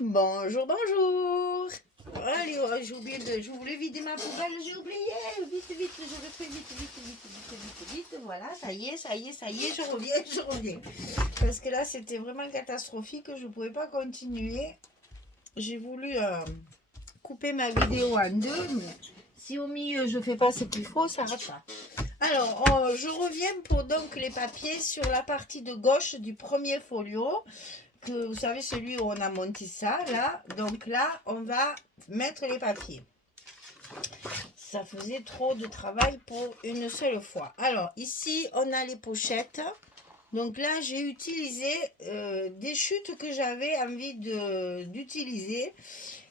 Bonjour, bonjour. Allez, je voulais vider ma poubelle, j'ai oublié. Vite, vite, je le fais vite, vite, vite, vite, vite, vite. Voilà, ça y est, je reviens, je reviens. Parce que là, c'était vraiment catastrophique, je ne pouvais pas continuer. J'ai voulu couper ma vidéo en deux, mais si au milieu je fais pas ce qu'il faut, ça ne va pas. Alors, je reviens pour donc les papiers sur la partie de gauche du premier folio. Que vous savez, celui où on a monté ça, là. Donc là, on va mettre les papiers. Ça faisait trop de travail pour une seule fois. Alors, ici, on a les pochettes. Donc là, j'ai utilisé des chutes que j'avais envie d'utiliser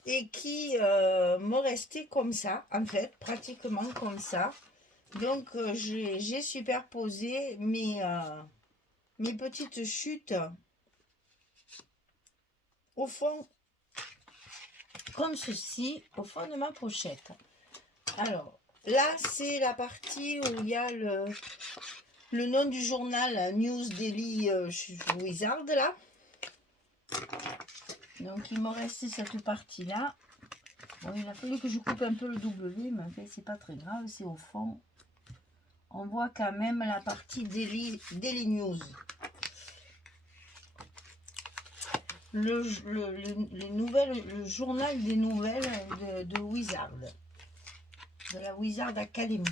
et qui me restaient comme ça, en fait, pratiquement comme ça. Donc, j'ai superposé mes petites chutes au fond, comme ceci, au fond de ma pochette. Alors, là, c'est la partie où il y a le nom du journal News Daily Wizard, là. Donc, il me reste cette partie-là. Bon, il a fallu que je coupe un peu le W, mais en fait, c'est pas très grave, c'est au fond. On voit quand même la partie Daily News. Le journal des nouvelles de Wizard, de la Wizard Academy.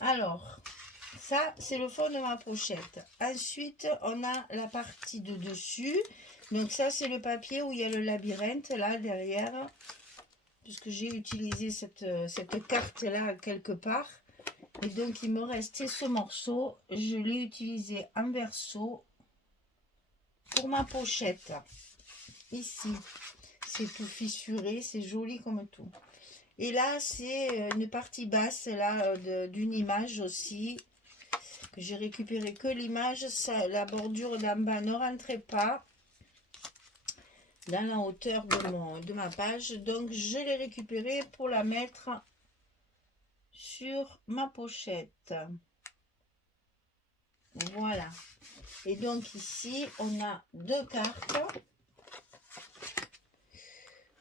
Alors, ça, c'est le fond de ma pochette. Ensuite, on a la partie de dessus. Donc ça, c'est le papier où il y a le labyrinthe, là, derrière. Puisque j'ai utilisé cette carte-là quelque part. Et donc, il me restait ce morceau. Je l'ai utilisé en verso pour ma pochette. Ici, c'est tout fissuré, c'est joli comme tout. Et là, c'est une partie basse là d'une image aussi. Que j'ai récupéré que l'image. La bordure d'en bas ne rentrait pas dans la hauteur de ma page. Donc, je l'ai récupérée pour la mettre sur ma pochette. Voilà. Et donc, ici, on a deux cartes.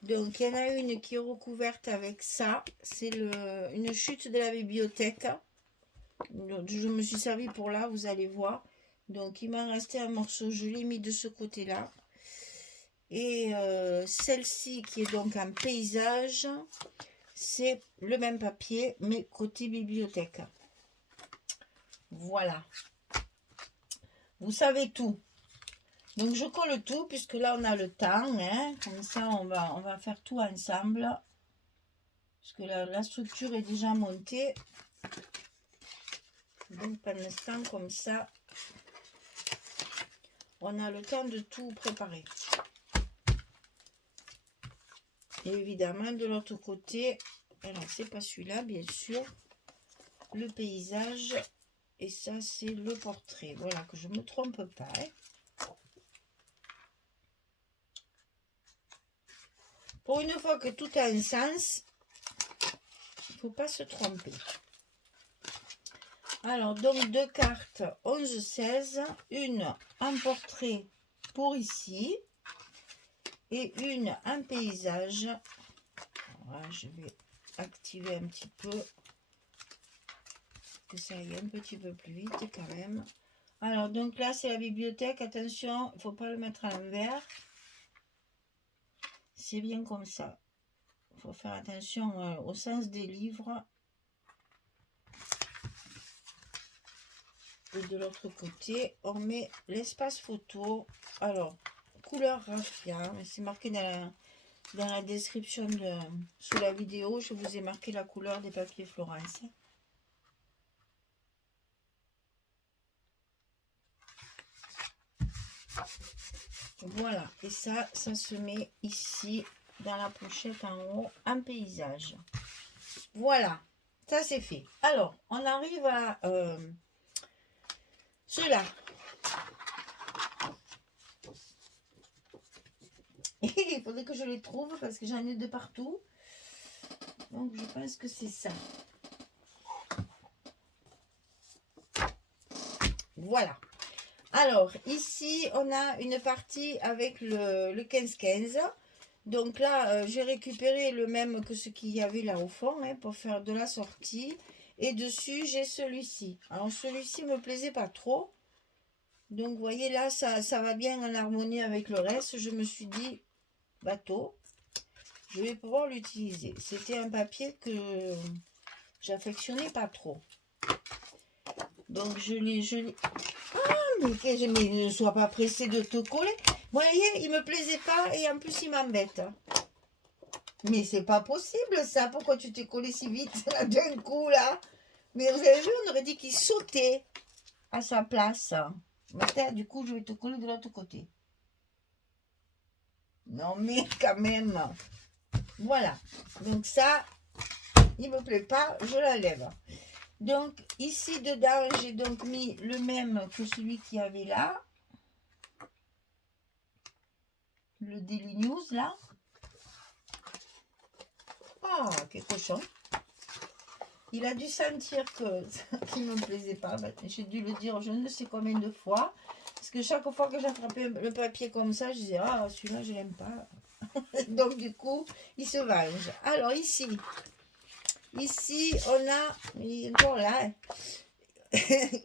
Donc, il y en a une qui est recouverte avec ça. C'est une chute de la bibliothèque. Donc, je me suis servi pour là, vous allez voir. Donc, il m'a resté un morceau. Je l'ai mis de ce côté-là. Et celle-ci, qui est donc un paysage, c'est le même papier, mais côté bibliothèque. Voilà. Vous savez tout. Donc, je colle tout, puisque là, on a le temps. Hein. Comme ça, on va faire tout ensemble. Puisque la structure est déjà montée. Donc, pendant ce temps, comme ça, on a le temps de tout préparer. Et évidemment, de l'autre côté, alors, c'est pas celui-là, bien sûr, le paysage. Et ça, c'est le portrait. Voilà, que je ne me trompe pas. Hein. Pour une fois que tout a un sens, il ne faut pas se tromper. Alors, donc, deux cartes 11-16. Une en portrait pour ici. Et une en paysage. Voilà, je vais activer un petit peu. Que ça aille un petit peu plus vite quand même. Alors, donc là, c'est la bibliothèque. Attention, il ne faut pas le mettre à l'envers. C'est bien comme ça. Il faut faire attention au sens des livres. Et de l'autre côté, on met l'espace photo. Alors, couleur raffia. C'est marqué dans la description sous la vidéo. Je vous ai marqué la couleur des papiers Florence. Voilà, et ça se met ici dans la pochette en haut, en paysage. Voilà, ça c'est fait. Alors, on arrive à ceux-là. Il faudrait que je les trouve parce que j'en ai de partout. Donc, je pense que c'est ça. Voilà. Alors, ici, on a une partie avec le 15-15. Donc là, j'ai récupéré le même que ce qu'il y avait là au fond, hein, pour faire de la sortie. Et dessus, j'ai celui-ci. Alors, celui-ci me plaisait pas trop. Donc, vous voyez, là, ça va bien en harmonie avec le reste. Je me suis dit, bateau, je vais pouvoir l'utiliser. C'était un papier que j'affectionnais pas trop. Donc, mais ne sois pas pressé de te coller. Vous voyez, il me plaisait pas et en plus, il m'embête. Mais c'est pas possible, ça. Pourquoi tu t'es collé si vite, là, d'un coup, là? Mais vous avez vu, on aurait dit qu'il sautait à sa place. Mais du coup, je vais te coller de l'autre côté. Non, mais quand même. Voilà. Donc ça, il me plaît pas, je l'enlève. Donc, ici, dedans, j'ai donc mis le même que celui qu'il y avait là. Le Daily News, là. Oh, quel cochon. Il a dû sentir qu'il ne me plaisait pas. J'ai dû le dire je ne sais combien de fois. Parce que chaque fois que j'attrapais le papier comme ça, je disais, ah, celui-là, je l'aime pas. Donc, du coup, il se venge. Alors, ici, on a, voilà,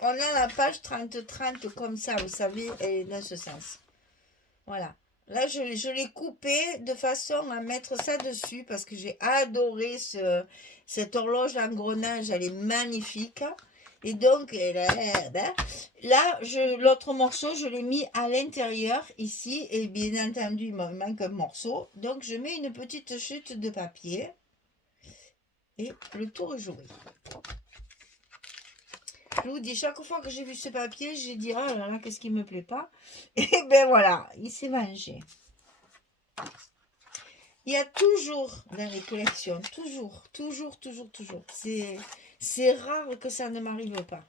on a la page 30-30 comme ça, vous savez, et dans ce sens. Voilà. Là, je l'ai coupé de façon à mettre ça dessus parce que j'ai adoré cette horloge d'engrenage. Elle est magnifique. Et donc, là, l'autre morceau, je l'ai mis à l'intérieur ici. Et bien entendu, il me manque un morceau. Donc, je mets une petite chute de papier. Et le tour est joué. Je vous dis, chaque fois que j'ai vu ce papier, j'ai dit, oh là là, qu'est-ce qui me plaît pas. Et ben voilà, il s'est mangé. Il y a toujours dans les collections, toujours. C'est rare que ça ne m'arrive pas.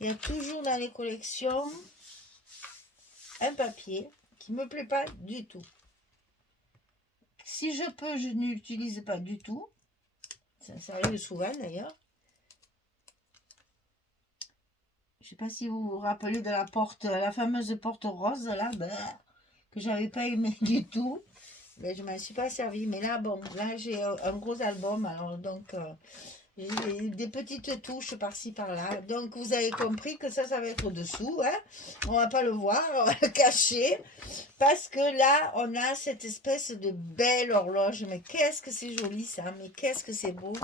Il y a toujours dans les collections un papier qui ne me plaît pas du tout. Si je peux, je ne l'utilise pas du tout. Ça arrive souvent d'ailleurs. Je ne sais pas si vous vous rappelez de la porte, la fameuse porte rose là, que j'avais pas aimé du tout. Mais je ne m'en suis pas servi. Mais là, bon, là j'ai un gros album. Alors donc, j'ai des petites touches par-ci par-là. Donc vous avez compris que ça va être dessous. Hein. On va pas le voir, on va le cacher. Parce que là, on a cette espèce de belle horloge. Mais qu'est-ce que c'est joli ça. Mais qu'est-ce que c'est beau.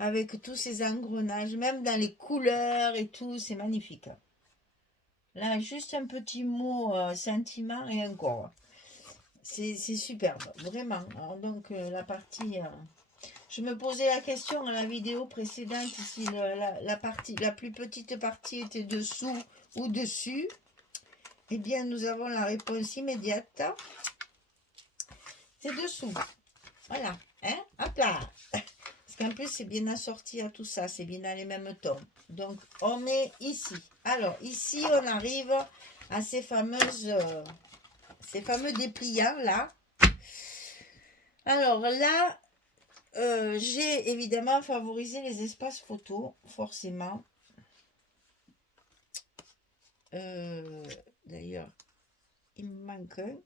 Avec tous ces engrenages, même dans les couleurs et tout, c'est magnifique. Là, juste un petit mot sentiment et encore. C'est superbe, vraiment. Alors, donc, la partie... je me posais la question à la vidéo précédente si la plus petite partie était dessous ou dessus. Eh bien, nous avons la réponse immédiate. C'est dessous. Voilà. Hein? Hop là. Parce qu'en plus, c'est bien assorti à tout ça. C'est bien dans les mêmes tons. Donc, on met ici. Alors, ici, on arrive à ces fameux dépliants là. Alors là, j'ai évidemment favorisé les espaces photos, forcément. D'ailleurs, il me manque un.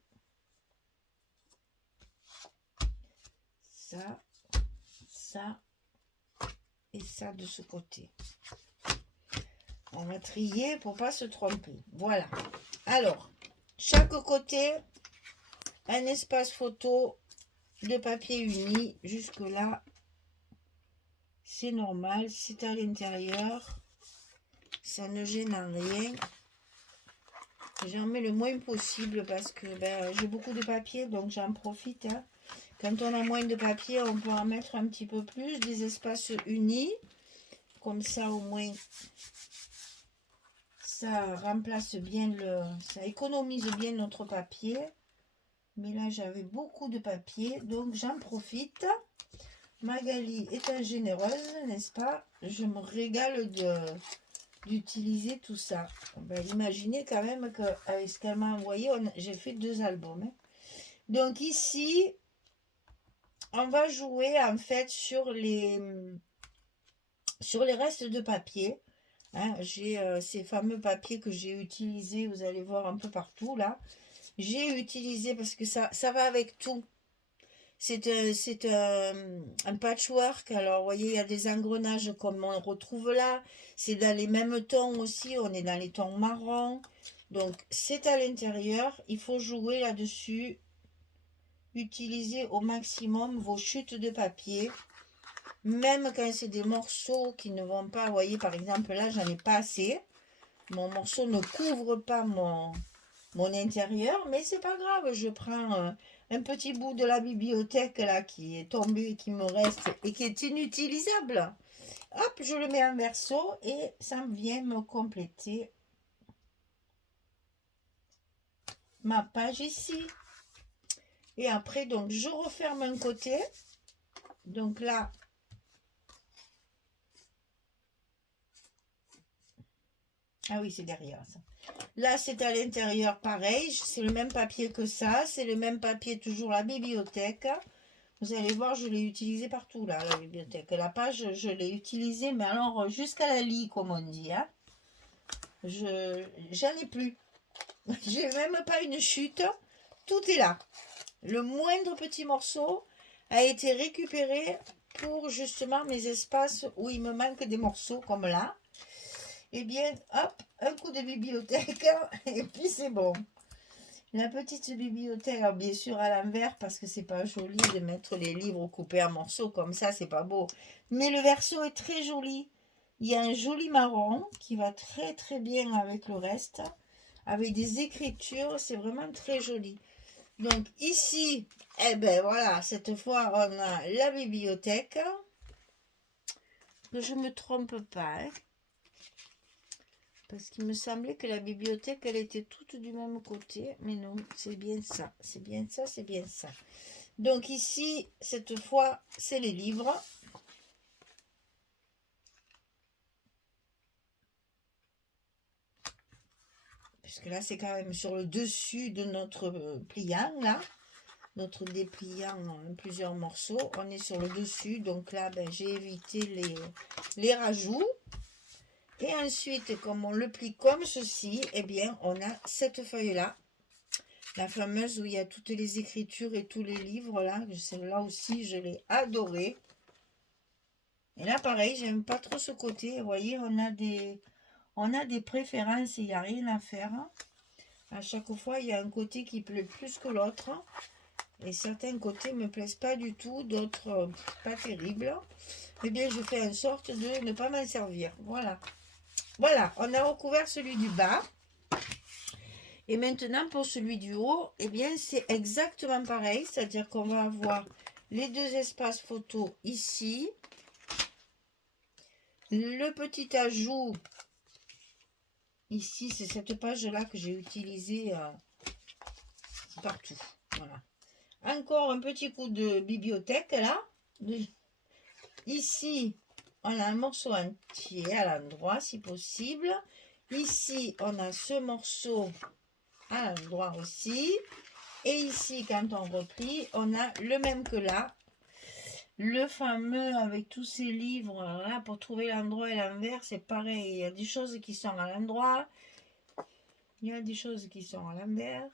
Ça et ça de ce côté. On va trier pour pas se tromper. Voilà. Alors, chaque côté, un espace photo de papier uni. Jusque là, c'est normal. C'est à l'intérieur. Ça ne gêne en rien. J'en mets le moins possible parce que j'ai beaucoup de papier, donc j'en profite. Hein. Quand on a moins de papier, on peut en mettre un petit peu plus, des espaces unis. Comme ça, au moins, ça remplace bien ça économise bien notre papier. Mais là, j'avais beaucoup de papier, donc j'en profite. Magali étant généreuse, n'est-ce pas? Je me régale d'utiliser tout ça. Imaginez quand même qu'avec ce qu'elle m'a envoyé, j'ai fait 2 albums. Hein. Donc ici, on va jouer en fait sur les restes de papier Hein, j'ai ces fameux papiers que j'ai utilisés, vous allez voir un peu partout là. J'ai utilisé parce que ça va avec tout. C'est un patchwork. Alors, vous voyez, il y a des engrenages comme on retrouve là. C'est dans les mêmes tons aussi. On est dans les tons marron. Donc, c'est à l'intérieur. Il faut jouer là-dessus. Utilisez au maximum vos chutes de papier. Même quand c'est des morceaux qui ne vont pas, vous voyez, par exemple, là, j'en ai pas assez. Mon morceau ne couvre pas mon intérieur, mais c'est pas grave, je prends un petit bout de la bibliothèque là qui est tombé et qui me reste et qui est inutilisable. Hop, je le mets en verso et ça vient me compléter ma page ici. Et après, donc, je referme un côté. Donc là, ah oui, c'est derrière ça. Là, c'est à l'intérieur, pareil. C'est le même papier que ça. C'est le même papier, toujours la bibliothèque. Vous allez voir, je l'ai utilisé partout, là, la bibliothèque. La page, je l'ai utilisée, mais alors jusqu'à la lie, comme on dit. Hein. J'en ai plus. J'ai même pas une chute. Tout est là. Le moindre petit morceau a été récupéré pour justement mes espaces où il me manque des morceaux, comme là. Eh bien, hop, un coup de bibliothèque, et puis c'est bon. La petite bibliothèque, bien sûr à l'envers, parce que c'est pas joli de mettre les livres coupés en morceaux comme ça, c'est pas beau. Mais le verso est très joli. Il y a un joli marron qui va très très bien avec le reste, avec des écritures, c'est vraiment très joli. Donc ici, eh ben voilà, cette fois on a la bibliothèque. Que je me trompe pas, hein. Parce qu'il me semblait que la bibliothèque, elle était toute du même côté. Mais non, c'est bien ça. C'est bien ça, c'est bien ça. Donc ici, cette fois, c'est les livres. Puisque là, c'est quand même sur le dessus de notre pliant, là. Notre dépliant en plusieurs morceaux. On est sur le dessus. Donc là, ben, j'ai évité les rajouts. Et ensuite, comme on le plie comme ceci, eh bien, on a cette feuille-là. La fameuse où il y a toutes les écritures et tous les livres, là. Celle-là aussi, je l'ai adorée. Et là, pareil, j'aime pas trop ce côté. Vous voyez, on a des préférences et il n'y a rien à faire. À chaque fois, il y a un côté qui plaît plus que l'autre. Et certains côtés ne me plaisent pas du tout, d'autres pas terribles. Eh bien, je fais en sorte de ne pas m'en servir. Voilà. Voilà, on a recouvert celui du bas. Et maintenant, pour celui du haut, eh bien, c'est exactement pareil. C'est-à-dire qu'on va avoir les deux espaces photos ici. Le petit ajout, ici, c'est cette page-là que j'ai utilisée partout. Voilà. Encore un petit coup de bibliothèque, là. Ici, on a un morceau entier à l'endroit, si possible. Ici, on a ce morceau à l'endroit aussi. Et ici, quand on replie, on a le même que là. Le fameux avec tous ces livres, là, pour trouver l'endroit et l'envers, c'est pareil. Il y a des choses qui sont à l'endroit. Il y a des choses qui sont à l'envers.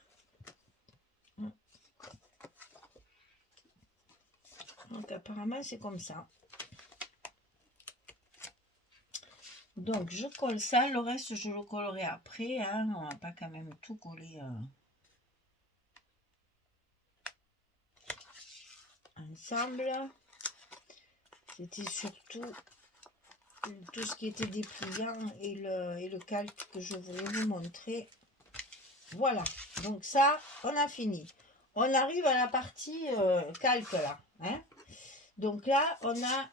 Donc, apparemment, c'est comme ça. Donc, je colle ça. Le reste, je le collerai après. Hein. On va pas quand même tout coller ensemble. C'était surtout tout ce qui était dépliant et le calque que je voulais vous montrer. Voilà. Donc, ça, on a fini. On arrive à la partie calque, là. Hein. Donc là, on a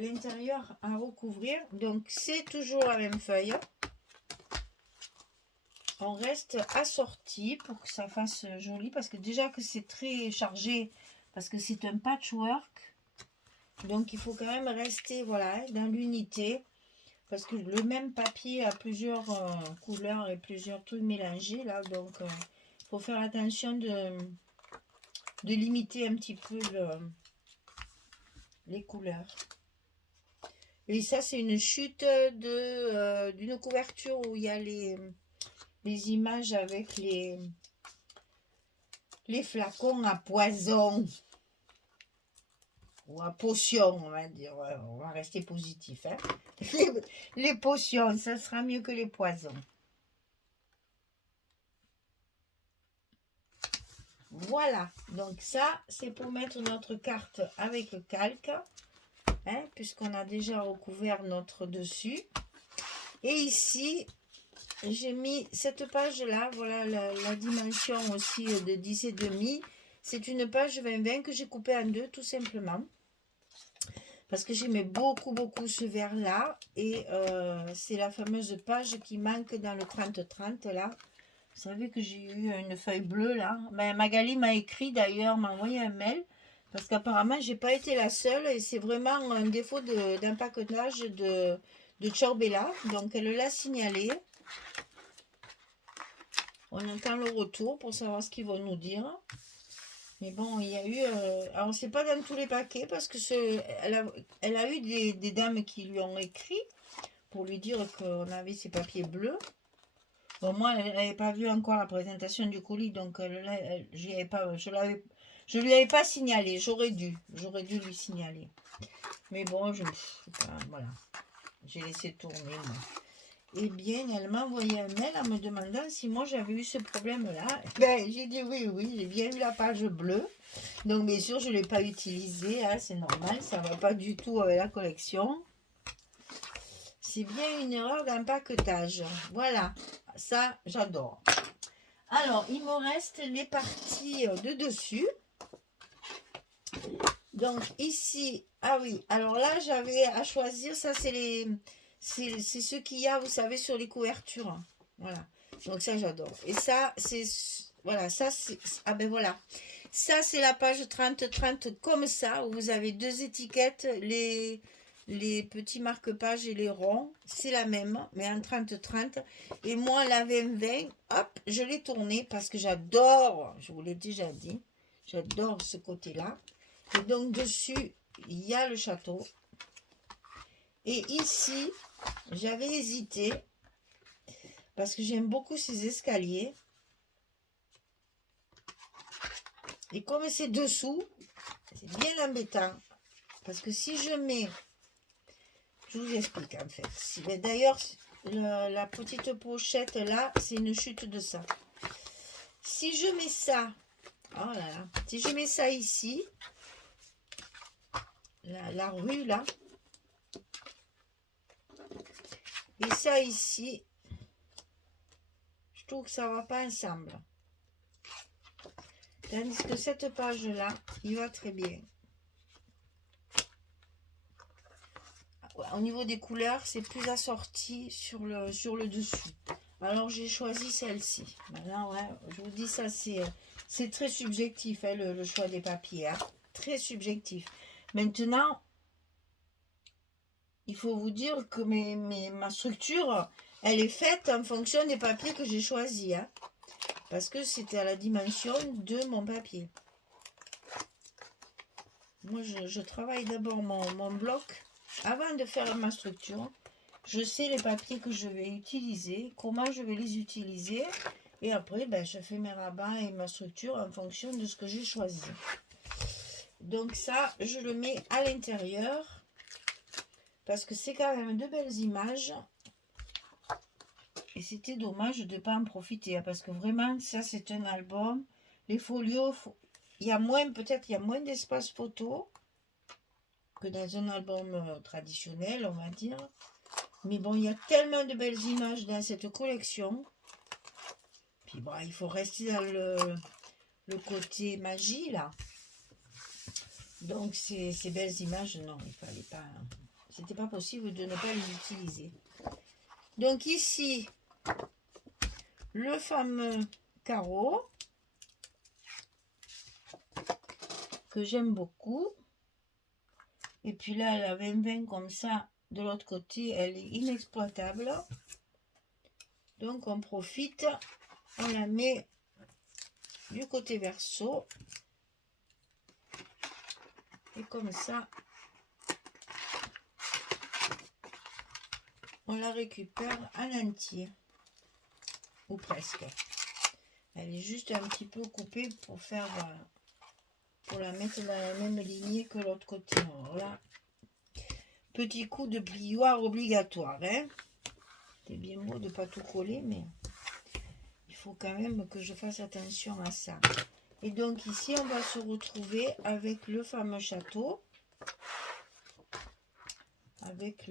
l'intérieur à recouvrir. Donc, c'est toujours la même feuille. On reste assorti pour que ça fasse joli. Parce que déjà que c'est très chargé. Parce que c'est un patchwork. Donc, il faut quand même rester voilà, dans l'unité. Parce que le même papier a plusieurs couleurs et plusieurs trucs mélangés. Là, donc, il faut faire attention de limiter un petit peu les couleurs. Et ça, c'est une chute d'une couverture où il y a les images avec les flacons à poison. Ou à potion, on va dire. Ouais, on va rester positif. Hein. Les potions, ça sera mieux que les poisons. Voilà, donc ça, c'est pour mettre notre carte avec le calque, hein, puisqu'on a déjà recouvert notre dessus. Et ici, j'ai mis cette page-là, voilà la dimension aussi de 10,5. C'est une page 20-20 que j'ai coupée en deux, tout simplement. Parce que j'aimais beaucoup ce vert-là. Et c'est la fameuse page qui manque dans le 30-30, là. Vous savez que j'ai eu une feuille bleue là. Ben, Magali m'a écrit d'ailleurs, m'a envoyé un mail. Parce qu'apparemment, j'ai pas été la seule. Et c'est vraiment un défaut d'empaquetage de Ciao Bella. Donc, elle l'a signalé. On attend le retour pour savoir ce qu'ils vont nous dire. Mais bon, il y a eu... alors, c'est pas dans tous les paquets parce que elle a eu des dames qui lui ont écrit pour lui dire qu'on avait ses papiers bleus. Bon, moi, elle n'avait pas vu encore la présentation du colis, donc je lui avais pas signalé. J'aurais dû lui signaler. Mais bon, voilà, j'ai laissé tourner. Moi. Eh bien, elle m'a envoyé un mail en me demandant si moi j'avais eu ce problème-là. Ben, j'ai dit oui, j'ai bien eu la page bleue. Donc, bien sûr, je ne l'ai pas utilisée, hein, c'est normal, ça ne va pas du tout avec la collection. C'est bien une erreur d'empaquetage. Voilà, ça, j'adore. Alors, il me reste les parties de dessus. Donc, ici, ah oui, alors là, j'avais à choisir, ça, c'est ce qu'il y a, vous savez, sur les couvertures. Voilà, donc ça, j'adore. Et ça, c'est, voilà, ça, c'est, ah ben voilà. Ça, c'est la page 30-30 comme ça, où vous avez deux étiquettes, les petits marque-pages et les ronds, c'est la même, mais en 30-30. Et moi, la 20-20, hop, je l'ai tournée parce que j'adore, je vous l'ai déjà dit, j'adore ce côté-là. Et donc, dessus, il y a le château. Et ici, j'avais hésité parce que j'aime beaucoup ces escaliers. Et comme c'est dessous, c'est bien embêtant. Parce que si je mets... Je vous explique en fait. D'ailleurs, la petite pochette là, c'est une chute de ça. Si je mets ça, oh là là, si je mets ça ici, la rue là, et ça ici, je trouve que ça ne va pas ensemble. Tandis que cette page là, il va très bien. Au niveau des couleurs, c'est plus assorti sur le dessus. Alors j'ai choisi celle-ci. Maintenant, ouais, je vous dis ça, c'est très subjectif, hein, le choix des papiers. Hein, très subjectif. Maintenant, il faut vous dire que ma structure, elle est faite en fonction des papiers que j'ai choisis. Hein, parce que c'était à la dimension de mon papier. Moi, je travaille d'abord mon bloc avant de faire ma structure. Je sais les papiers que je vais utiliser, comment je vais les utiliser. Et après, ben, je fais mes rabats et ma structure en fonction de ce que j'ai choisi. Donc ça, je le mets à l'intérieur. Parce que c'est quand même de belles images. Et c'était dommage de ne pas en profiter. Parce que vraiment, ça c'est un album. Les folios, il y a moins, peut-être il y a moins d'espace photo que dans un album traditionnel, on va dire. Mais bon, il y a tellement de belles images dans cette collection. Puis bon, il faut rester dans le côté magie, là. Donc, ces belles images, non, il fallait pas... C'était pas possible de ne pas les utiliser. Donc, ici, le fameux carreau que j'aime beaucoup. Et puis là, la 20-20 comme ça, de l'autre côté, elle est inexploitable. Donc, on profite, on la met du côté verso. Et comme ça, on la récupère en entier. Ou presque. Elle est juste un petit peu coupée pour faire... pour la mettre dans la même lignée que l'autre côté. Alors là, petit coup de plioir obligatoire. Hein. C'est bien beau de ne pas tout coller, mais il faut quand même que je fasse attention à ça. Et donc ici, on va se retrouver avec le fameux château. Avec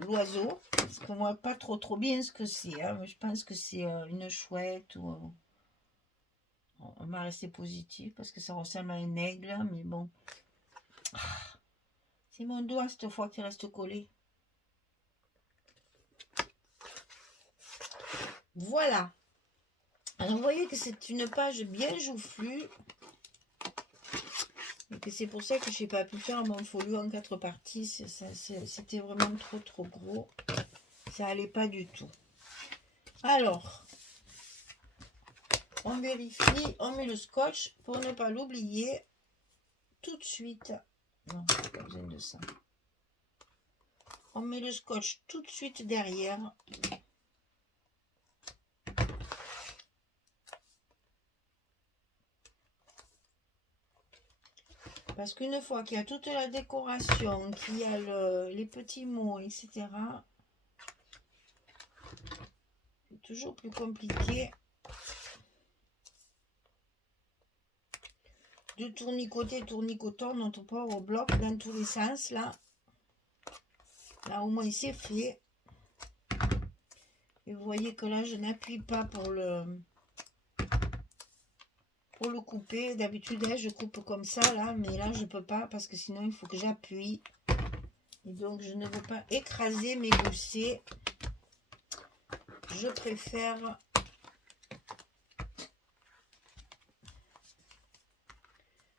l'oiseau. Parce qu'on ne voit pas trop bien ce que c'est. Hein. Je pense que c'est une chouette ou... on va rester positif parce que ça ressemble à un aigle, mais bon. C'est mon doigt cette fois qui reste collé. Voilà. Alors vous voyez que c'est une page bien joufflue. Et que c'est pour ça que je n'ai pas pu faire mon folio en 4 parties. C'était vraiment trop gros. Ça allait pas du tout. Alors, on vérifie, on met le scotch pour ne pas l'oublier tout de suite. Non, pas besoin de ça. On met le scotch tout de suite derrière. Parce qu'une fois qu'il y a toute la décoration, qu'il y a les petits mots, etc., c'est toujours plus compliqué de tournicoter notre pauvre bloc dans tous les sens. Là au moins c'est fait. Et vous voyez que là, je n'appuie pas pour le couper. D'habitude, je coupe comme ça, là, mais là, je peux pas parce que sinon, il faut que j'appuie. Et donc, je ne veux pas écraser mes goussets. Je préfère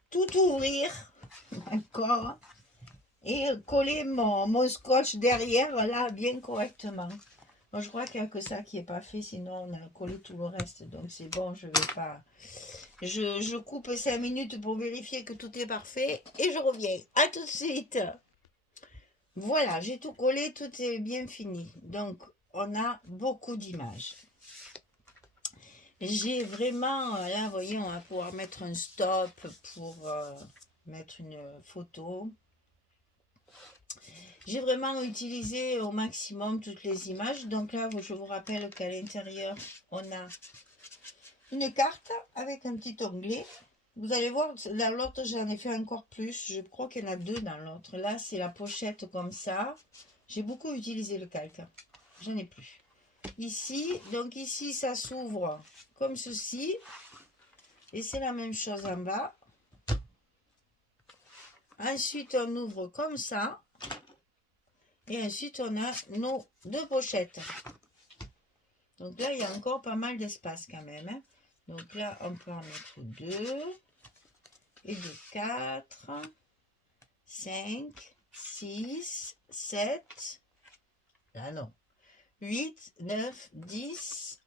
tout ouvrir, encore, et coller mon scotch derrière, là, bien correctement. Bon, je crois qu'il n'y a que ça qui n'est pas fait, sinon on a collé tout le reste. Donc, c'est bon, je vais pas... Je coupe 5 minutes pour vérifier que tout est parfait et je reviens. À tout de suite. Voilà, j'ai tout collé, tout est bien fini. Donc, on a beaucoup d'images. J'ai vraiment, là, vous voyez, on va pouvoir mettre un stop pour mettre une photo. J'ai vraiment utilisé au maximum toutes les images. Donc là, je vous rappelle qu'à l'intérieur, on a une carte avec un petit onglet. Vous allez voir, dans l'autre, j'en ai fait encore plus. Je crois qu'il y en a 2 dans l'autre. Là, c'est la pochette comme ça. J'ai beaucoup utilisé le calque. J'en ai plus. Ici, donc ici, ça s'ouvre comme ceci. Et c'est la même chose en bas. Ensuite, on ouvre comme ça. Et ensuite, on a nos 2 pochettes. Donc là, il y a encore pas mal d'espace quand même. Hein. Donc là, on peut en mettre 2. Et de 4, 5, 6, 7, ah non, 8, 9, 10,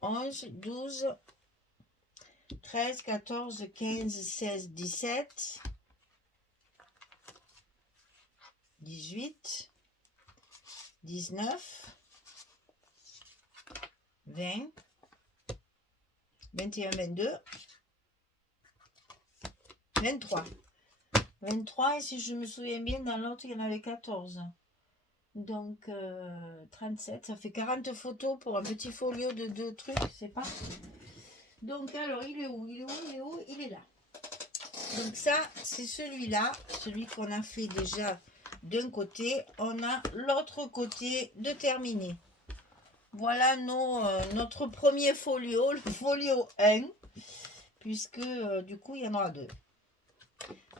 11, 12, 13, 14, 15, 16, 17, 18, 19, 20, 21, 22, 23. 23, et si je me souviens bien, dans l'autre, il y en avait 14. Donc, 37, ça fait 40 photos pour un petit folio de 2 trucs, c'est pas. Donc, alors, il est où? Il est où? Il est où? Il est là. Donc, ça, c'est celui-là, celui qu'on a fait déjà d'un côté. On a l'autre côté de terminer. Voilà notre premier folio, le folio 1, puisque, du coup, il y en aura 2.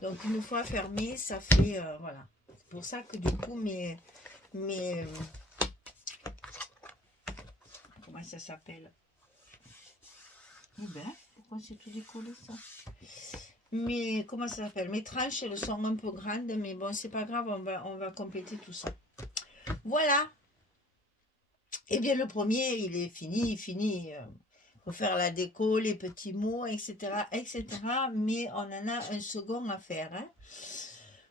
Donc une fois fermé, ça fait voilà. C'est pour ça que du coup comment ça s'appelle? Eh ben, pourquoi c'est tout décollé ça? Mais comment ça s'appelle? Mes tranches, elles sont un peu grandes, mais bon, c'est pas grave, on va compléter tout ça. Voilà. Et bien le premier, il est fini, faut faire la déco, les petits mots, etc., etc. Mais on en a un second à faire. Hein.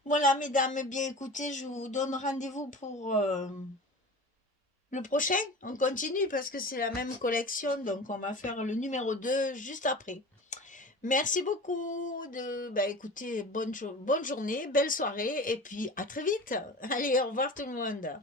Voilà, mesdames, eh bien écoutez, je vous donne rendez-vous pour le prochain. On continue parce que c'est la même collection, donc on va faire le numéro 2 juste après. Merci beaucoup bah écoutez, bonne journée, belle soirée et puis à très vite. Allez, au revoir tout le monde.